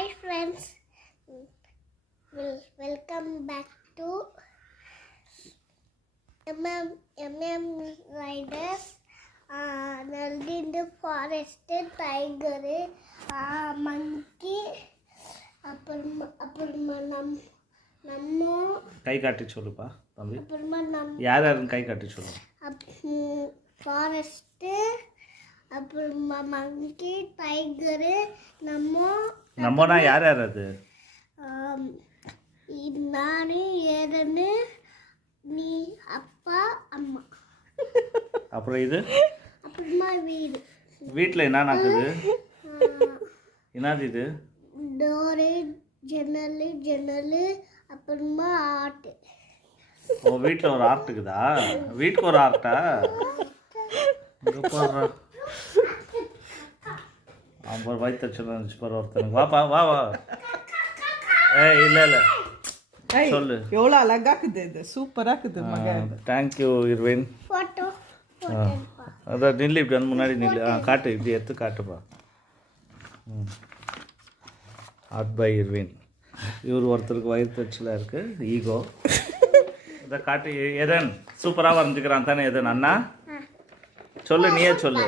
Hi friends, welcome back to Riders. In the forest, tiger, monkey, அப்புறமா நம்ம கை காட்டி சொல்லுப்பா தம்பி. அப்புறமா யார் யாருன்னு கை காட்டி சொல்லு. ஃபாரஸ்ட், அப்புறமா மங்கி, டைகரு, நம்மனா யார் யார் அது? நானு, ஏதனு, நீ, அப்பா, அம்மா. அப்புறம் இது அப்புறமா வீடு. வீட்டில் என்ன நடக்குது? என்னது இது? டோரு, ஜன்னலு, அப்புறமா ஆட்டு. ஓ, வீட்டில் ஒரு ஆர்ட் இருக்குதா? வீட்டுக்கு ஒரு ஆர்ட்டா? அப்புறம் வயிற்று சொல்லுச்சு பாரு ஒருத்தனுக்கு. வாப்பா வா வா. இல்லை சொல்லு. எவ்வளோ அழகாக்குது, இது சூப்பராக இருக்குது மகன். Thank you Irwin. ஃபோட்டோ அதான் நில்லு, இப்படி வந்து முன்னாடி நில்லு. காட்டு, இப்படி எடுத்து காட்டுப்பா. Art by Irwin. இவர் ஒருத்தருக்கு வயிற்றுச்சலாக இருக்குது, ஈகோ. இதை காட்டு. எதன் சூப்பராக வரைஞ்சிக்கிறான் தானே எதன் அண்ணா? சொல்லு, நீயே சொல்லு.